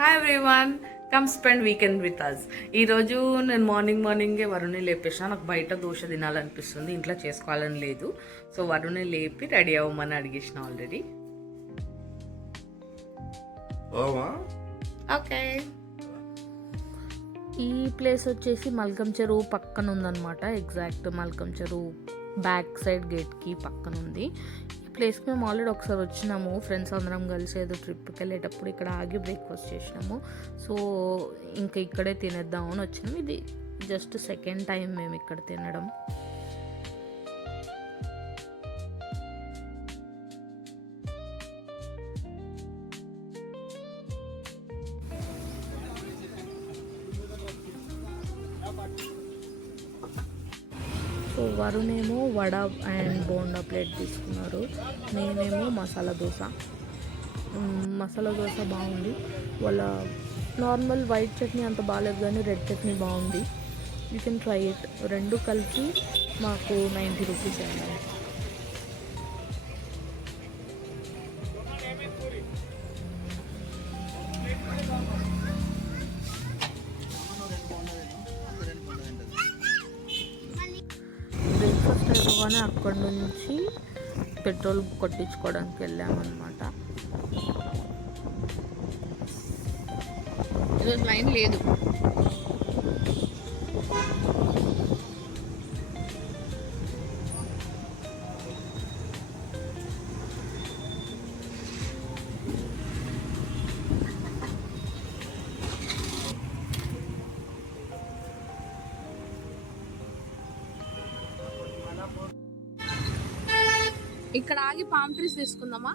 Hi everyone, come spend weekend with us. ఈరోజు నేను మార్నింగే వరుణ్ని లేపేసిన. నాకు బయట దోశ తినాలనిపిస్తుంది, ఇంట్లో చేసుకోవాలని లేదు. సో వరుణ్ని లేపి రెడీ అవ్వమని అడిగేసిన ఆల్రెడీ. ఓకే, ఈ ప్లేస్ వచ్చేసి మల్కం చెరువు పక్కన ఉందన్నమాట. ఎగ్జాక్ట్ మల్కం చెరువు బ్యాక్ సైడ్ గేట్కి పక్కన ఉంది. ఈ ప్లేస్కి మేము ఆల్రెడీ ఒకసారి వచ్చినాము, ఫ్రెండ్స్ అందరం కలిసి ఏదో ట్రిప్కి వెళ్ళేటప్పుడు ఇక్కడ ఆగి బ్రేక్ఫాస్ట్ చేసినాము. సో ఇంకా ఇక్కడే తినేద్దామని వచ్చినాము. ఇది జస్ట్ సెకండ్ టైం మేము ఇక్కడ తినడం. సో వరుణేమో వడ అండ్ బోండా ప్లేట్ తీసుకున్నారు, నేనేమో మసాలా దోశ. మసాలా దోశ బాగుంది. వాళ్ళ నార్మల్ వైట్ చట్నీ అంత బాగాలేదు, కానీ రెడ్ చట్నీ బాగుంది. You can try it. రెండు కలిపి మాకు 90 రూపీస్ అయింది. బ్రేక్ఫాస్ట్ అయిపోగానే అక్కడి నుంచి పెట్రోల్ కొట్టించుకోవడానికి వెళ్ళామన్నమాట. ఈరోజు లైన్ లేదు. ఇక్కడ ఆగి పామ్ ట్రీస్ తీసుకుందామా?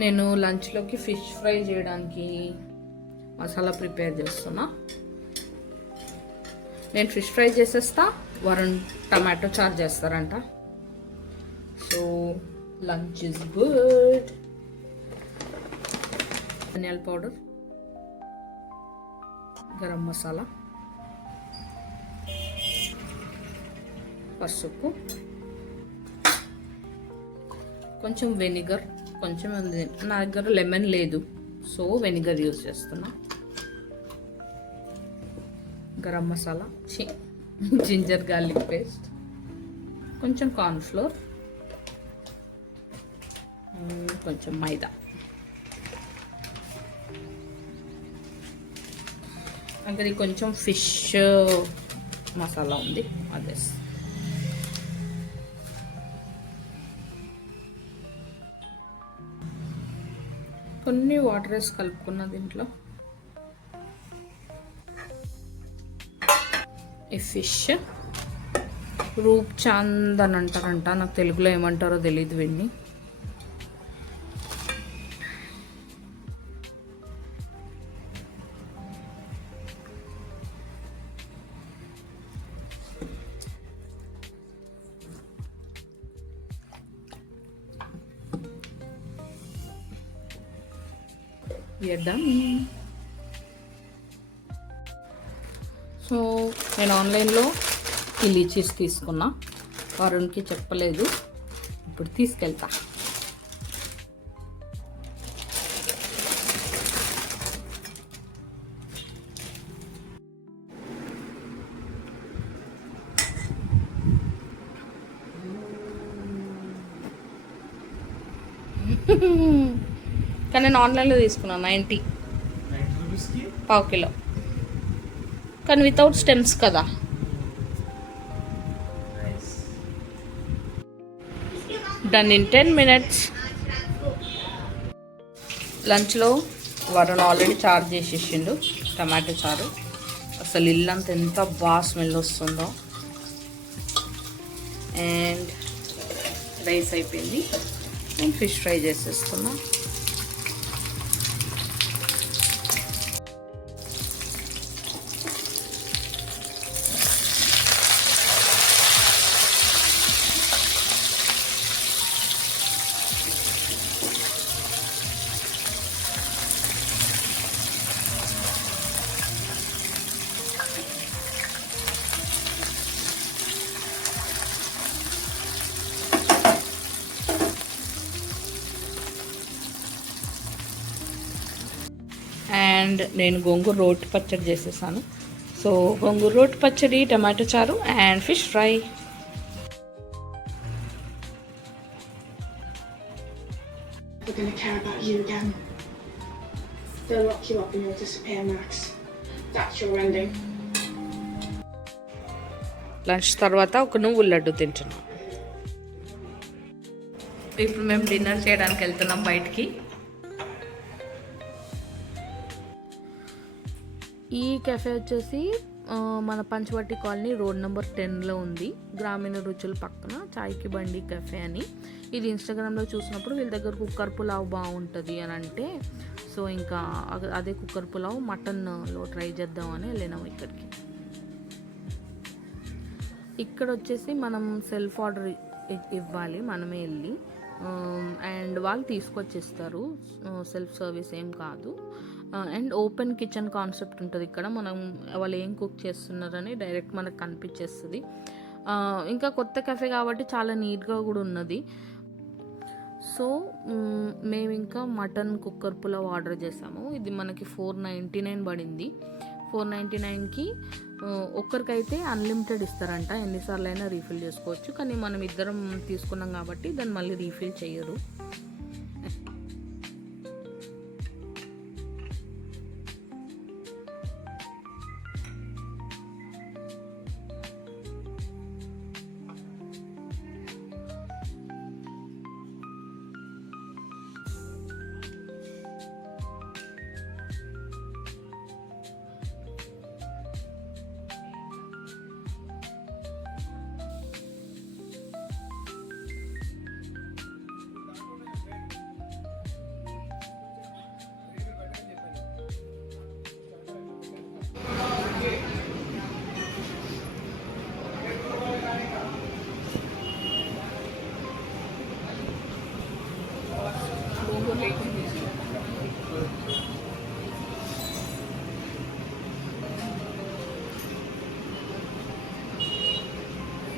నేను లంచ్లోకి ఫిష్ ఫ్రై చేయడానికి మసాలా ప్రిపేర్ చేస్తున్నా. నేను ఫిష్ ఫ్రై చేసేస్తా, వరుణ్ టమాటో చారు చేస్తారంట. So lunch is good. ధనియాల పౌడర్, గరం మసాలా, పసుపు, కొంచెం వెనిగర్. కొంచెం ఉంది, నా దగ్గర లెమన్ లేదు, సో వెనిగర్ యూజ్ చేస్తున్నా. Garam masala, ginger garlic paste, కొంచెం కార్న్ఫ్లోర్, కొంచెం మైదా. అక్కడ కొంచెం ఫిష్ మసాలా ఉంది, అదే. కొన్ని వాటర్ వేసి కలుపుకున్న దీంట్లో ఈ ఫిష్ రూప్ చాంద్ అని అంటారంట, నాకు తెలుగులో ఏమంటారో తెలియదు వీడిని. సో నేను ఆన్లైన్లో ఈ లీచీస్ తీసుకున్నా, వరుణ్కి చెప్పలేదు, ఇప్పుడు తీసుకెళ్తా. కానీ నేను ఆన్లైన్లో తీసుకున్నాను 90 పావు కిలో, కానీ వితౌట్ స్టెమ్స్ కదా. డన్ ఇన్ 10 minutes. లంచ్లో వరుణ్ ఆల్రెడీ చారు చేసేసిండు, టమాటో చారు. అసలు ఇల్లంతా ఎంత బాగా స్మెల్ వస్తుందో. అండ్ రైస్ అయిపోయింది. నేను ఫిష్ ఫ్రై చేసేస్తున్నా. అండ్ నేను గోంగూర రోటి పచ్చడి చేసేసాను. సో గోంగూర రోటి పచ్చడి, టమాటో చారు అండ్ ఫిష్ ఫ్రై. లంచ్ తర్వాత ఒక నువ్వుల లడ్డు తింటున్నాం. ఇప్పుడు మేము డిన్నర్ చేయడానికి వెళ్తున్నాం బయటికి. ఈ కెఫే వచ్చేసి మన పంచవటి కాలనీ రోడ్ నెంబర్ 10లో ఉంది. గ్రామీణ రుచుల పక్కన చాయ్కి బండి కెఫే అని. ఇది ఇన్స్టాగ్రామ్లో చూసినప్పుడు వీళ్ళ దగ్గర కుక్కర్ పులావ్ బాగుంటుంది అని అంటే, సో ఇంకా అదే కుక్కర్ పులావ్ మటన్లో ట్రై చేద్దామని వెళ్ళినాము ఇక్కడికి. ఇక్కడ వచ్చేసి మనం సెల్ఫ్ ఆర్డర్ ఇవ్వాలి, మనమే వెళ్ళి, అండ్ వాళ్ళు తీసుకొచ్చేస్తారు. సెల్ఫ్ సర్వీస్ ఏం కాదు. అండ్ ఓపెన్ కిచెన్ కాన్సెప్ట్ ఉంటుంది ఇక్కడ. మనం వాళ్ళు ఏం కుక్ చేస్తున్నారని డైరెక్ట్ మనకు కనిపించేస్తుంది. ఇంకా కొత్త కెఫే కాబట్టి చాలా నీట్గా కూడా ఉన్నది. సో మేము ఇంకా మటన్ కుక్కర్ పులావ్ ఆర్డర్ చేసాము. ఇది మనకి 499 పడింది. 499కి ఒక్కరికైతే అన్లిమిటెడ్ ఇస్తారంట, ఎన్నిసార్లు అయినా రీఫిల్ చేసుకోవచ్చు. కానీ మనం ఇద్దరం తీసుకున్నాం కాబట్టి దాన్ని మళ్ళీ రీఫిల్ చేయరు.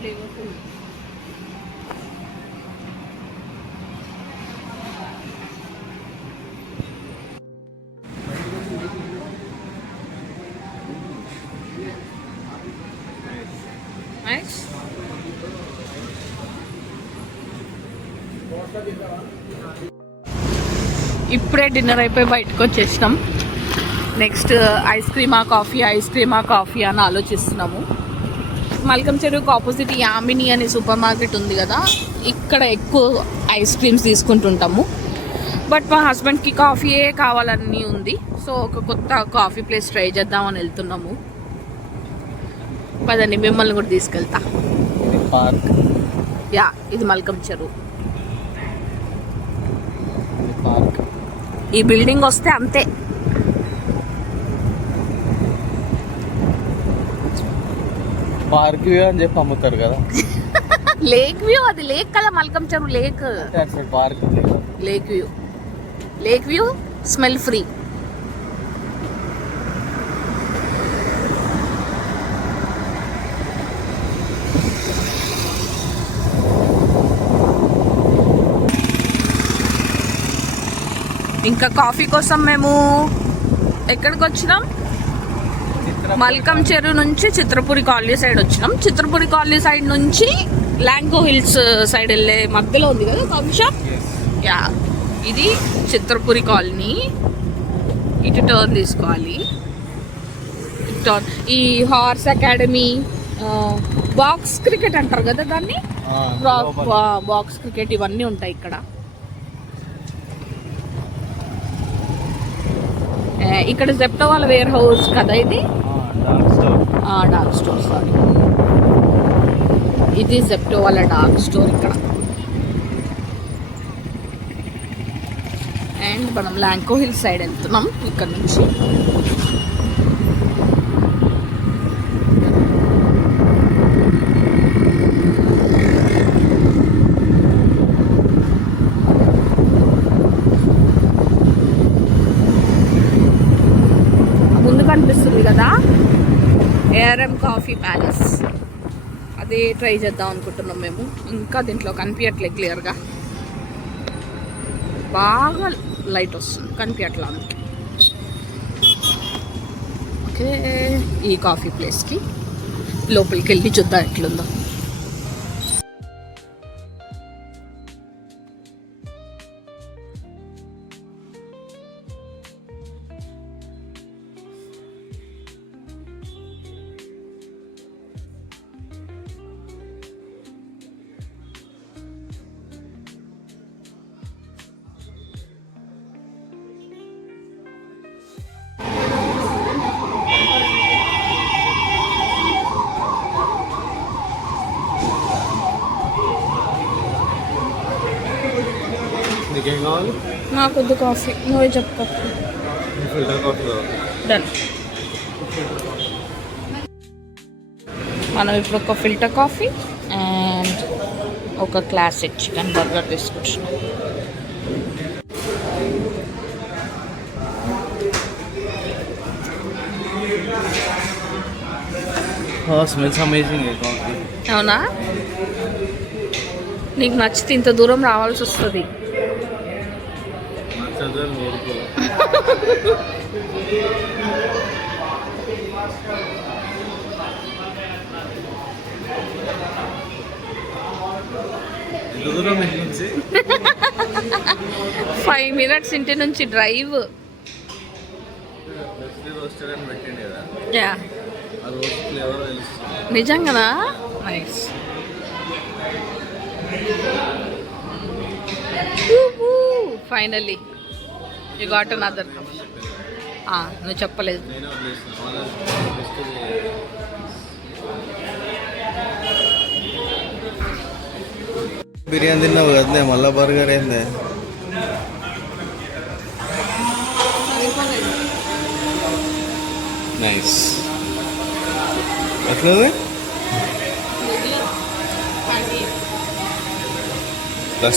flavorful. Nice. ఇప్పుడే డిన్నర్ అయిపోయి బయటకు వచ్చేసినాం. నెక్స్ట్ ఐస్ క్రీమా కాఫీ అని ఆలోచిస్తున్నాము. మల్కం చెరువుకు ఆపోజిట్ యామిని అనే సూపర్ మార్కెట్ ఉంది కదా, ఇక్కడ ఎక్కువ ఐస్ క్రీమ్స్ తీసుకుంటుంటాము. బట్ మా హస్బెండ్కి కాఫీయే కావాలని ఉంది. సో ఒక కొత్త కాఫీ ప్లేస్ ట్రై చేద్దామని వెళ్తున్నాము. పదండి, మిమ్మల్ని కూడా తీసుకెళ్తా. యా, ఇది మల్కం చెరువు. ఈ బిల్డింగ్ వస్తే అంతే. పార్క్ వ్యూ అని చెప్పి అమ్ముతారు కదా. లేక్ వ్యూ, అది లేక్ కదా, మల్కం చెరువు lake. Park lake view smell free. ఇంకా కాఫీ కోసం మేము ఎక్కడికి వచ్చినాం? మల్కం చెరువు నుంచి చిత్రపురి కాలనీ సైడ్ వచ్చినాం. చిత్రపురి కాలనీ సైడ్ నుంచి లాంగో హిల్స్ సైడ్ వెళ్ళే మధ్యలో ఉంది కదా కాఫీ షాప్. యా, ఇది చిత్రపురి కాలనీ. ఇటు టర్న్ తీసుకోవాలి. టర్న్. ఈ హార్స్ అకాడమీ, బాక్స్ క్రికెట్ అంటారు కదా దాన్ని, బాక్స్ క్రికెట్ ఇవన్నీ ఉంటాయి ఇక్కడ. ఇక్కడ జెప్టో వాళ్ళ వేర్ హౌస్ కదా ఇది. డార్క్ స్టోర్, సారీ, ఇది జెప్టో వాళ్ళ డార్క్ స్టోర్ ఇక్కడ. అండ్ మనం లాంకో హిల్ సైడ్ వెళ్తున్నాం ఇక్కడ నుంచి. ముందు కనిపిస్తుంది కదా ఏఆర్ఎం కాఫీ ప్యాలెస్, అదే ట్రై చేద్దాం అనుకుంటున్నాం మేము. ఇంకా దీంట్లో కనిపించట్లేదు క్లియర్గా, బాగా లైట్ వస్తుంది, కనిపించట్లా అందుకే. ఓకే, ఈ కాఫీ ప్లేస్కి లోపలికి వెళ్ళి చూద్దాం ఎట్లుందో. నీకేం కావాలి? నాకు వద్దు కాఫీ, నువ్వే చెప్పుకో. Filter coffee done. మనం ఇప్పుడు ఒక ఫిల్టర్ కాఫీ అండ్ ఒక క్లాసిక్ చికెన్ బర్గర్ తీసుకొచ్చినాం. Smells amazing coffee. అవునా? నీకు నచ్చితే ఇంత దూరం రావాల్సి వస్తుంది. దూరం 5 minutes ఇంటి నుంచి డ్రైవ్. నిజంగానా? Nice. Finally you got another cup. నువ్వు చెప్పలేదు. బిర్యానీ తిన్నావు కదనే, మళ్ళా బర్గర్ ఏందే? నైస్. ఎట్లుంది?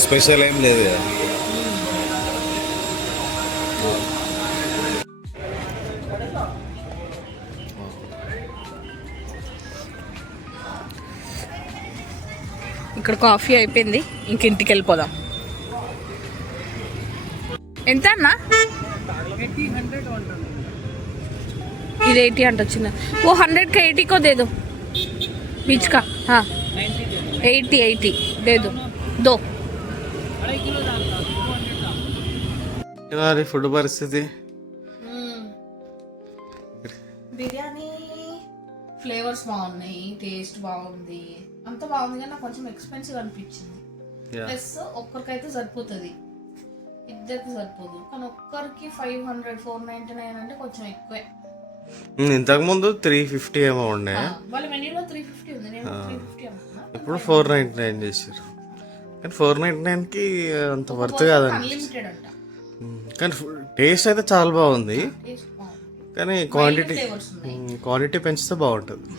స్పెషల్ ఏం లేదు కదా. ఇక్కడ కాఫీ అయిపోయింది, ఇంక ఇంటికి వెళ్ళిపోదాం. ఎంత అన్నా? ఇది 80 అంట వచ్చింది. ఓ 100 का 80 को दे दो बीच का. हाँ 80 दे दो 2. ఫుడ్ పరిస్థితి. బిర్యానీ ఫ్లేవర్స్ బాగున్నాయి, టేస్ట్ బాగుంది, అంత బాగుంది, కానీ నాకు కొంచెం ఎక్స్పెన్సివ్ అనిపించింది. ప్లస్ ఒక్కరికైతే సరిపోతుంది, ఇద్దరికి సరిపోదు. కానీ ఒక్కరికి 500 499 అంటే కొంచెం ఎక్కువే. ఇంతకు ముందు 350 ఏమో ఉండే, వాళ్ళ మెనూలో 350 ఉంది, నేను 350 అనుకున్నా. ఇప్పుడు 499 చేసారు. కానీ 499కి అంత వర్త్ కాదండి. అన్లిమిటెడ్ అంట. కానీ టేస్ట్ అయితే చాలా బాగుంది, కానీ క్వాంటిటీ పెంచితే బాగుంటుంది.